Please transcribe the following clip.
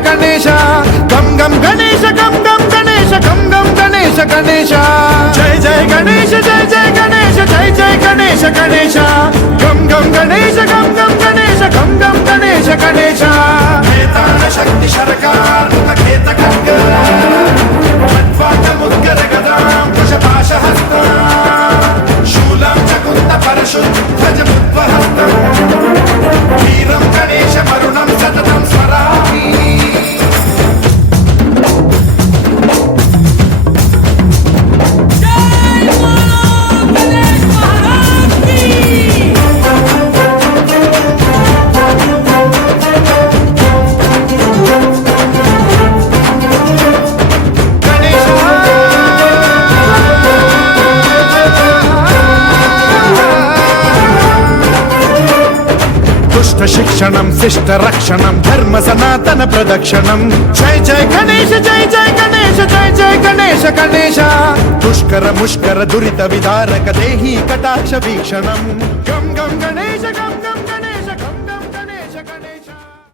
గణేశ గం గం గణేశ గం గం గణేశ గం గం గణేశ గణేశ జయ జయ గణేశ జయ జయ గణేశ జయ జయ గణేశ గణేశ గం గం గణేశ గం గం గణేశ గం గం గణేశ గణేశ వేదాన శక్తి శరకార్ ఖేత ఖడ్గ మద్వాట ముద్గర గదాం కుశపాశ హస్త శూలం చకుంత పరశుధ్వజ ముద్వహస్త వీరం గణేశ మరుణం సతతం స్మరామి శిక్షణం శిష్ట రక్షణం ధర్మ సనాతన ప్రదక్షిణం జయ జయ గణేశ జయ జయ గణేశ జయ జయ గణేశ గణేశ దుష్కర ముష్కర దురిత విదారక దేహి కటాక్ష వీక్షణం గం గం గణేశ గం